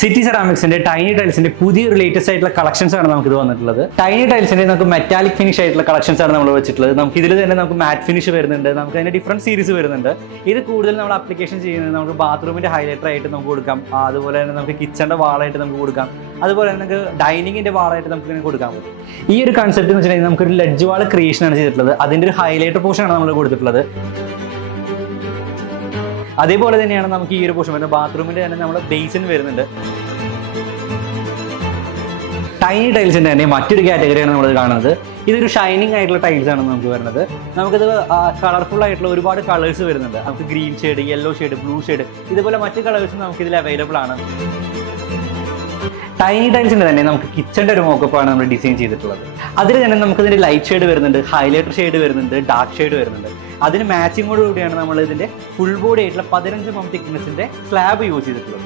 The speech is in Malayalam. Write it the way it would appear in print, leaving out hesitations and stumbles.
സിറ്റി സെറാമിക്സിന്റെ ടൈനി ടൈൽസിന്റെ പുതിയൊരു ലേറ്റസ്റ്റ് ആയിട്ടുള്ള കളക്ഷൻസ് ആണ് നമുക്ക് ഇത് വന്നിട്ടുള്ളത്. ടൈനി ടൈൽസിന്റെ നമുക്ക് മെറ്റാലിക് ഫിനിഷ് ആയിട്ടുള്ള കളക്ഷൻസ് ആണ് നമ്മൾ വെച്ചിട്ടുള്ളത്. നമുക്ക് ഇതിൽ തന്നെ നമുക്ക് മാറ്റ് ഫിനിഷ് വരുന്നുണ്ട്, നമുക്ക് അതിന്റെ ഡിഫറെന്റ് സീരീസ് വരുന്നുണ്ട്. ഇത് കൂടുതൽ നമ്മൾ അപ്ലിക്കേഷൻ ചെയ്യുന്നത് നമുക്ക് ബാത്റൂമിന്റെ ഹൈലൈറ്റർ ആയിട്ട് നമുക്ക് കൊടുക്കാം, അതുപോലെ തന്നെ നമുക്ക് കിച്ചന്റെ വാളായിട്ട് നമുക്ക് കൊടുക്കാം, അതുപോലെ തന്നെ നമുക്ക് ഡൈനിങ്ങിന്റെ വാളായിട്ട് നമുക്ക് ഇങ്ങനെ കൊടുക്കാൻ പറ്റും. ഈ ഒരു കൺസെപ്റ്റ് എന്ന് വെച്ചിട്ടുണ്ടെങ്കിൽ നമുക്കൊരു ലെഡ്ജ് വാൾ ക്രിയേഷൻ ആണ് ചെയ്തിട്ടുള്ളത്. അതിന്റെ ഒരു ഹൈലൈറ്റർ പോർഷൻ ആണ് നമ്മൾ കൊടുത്തിട്ടുള്ളത്. അതേപോലെ തന്നെയാണ് നമുക്ക് ഈ ഒരു പോർഷൻ വരുന്നത്. ബാത്റൂമിന്റെ തന്നെ നമ്മൾ ബേസിൻ വരുന്നുണ്ട്. ടൈനി ടൈൽസിന്റെ തന്നെ മറ്റൊരു കാറ്റഗറിയാണ് നമ്മൾ കാണുന്നത്. ഇതൊരു ഷൈനിങ് ആയിട്ടുള്ള ടൈൽസ് ആണ് നമുക്ക് വരുന്നത്. നമുക്കിത് കളർഫുൾ ആയിട്ടുള്ള ഒരുപാട് കളേഴ്സ് വരുന്നുണ്ട്. നമുക്ക് green shade, yellow shade, blue shade, ഇതുപോലെ മറ്റു കളേഴ്സ് നമുക്ക് ഇതിൽ അവൈലബിൾ ആണ്. ടൈനി ടൈൽസിന്റെ തന്നെ നമുക്ക് കിച്ചന്റെ ഒരു മോക്കപ്പാണ് നമ്മൾ ഡിസൈൻ ചെയ്തിട്ടുള്ളത്. അതിൽ തന്നെ നമുക്ക് ഇതിന്റെ ലൈറ്റ് ഷെയ്ഡ് വരുന്നുണ്ട്, ഹൈലൈറ്റർ ഷെയ്ഡ് വരുന്നുണ്ട്, ഡാർക്ക് ഷെയ്ഡ് വരുന്നുണ്ട്. അതിന് മാച്ചിങ്ങോട് കൂടിയാണ് നമ്മൾ ഇതിന്റെ ഫുൾ ബോഡി ആയിട്ടുള്ള 15 mm തിക്നെസിന്റെ സ്ലാബ് യൂസ് ചെയ്തിട്ടുള്ളത്.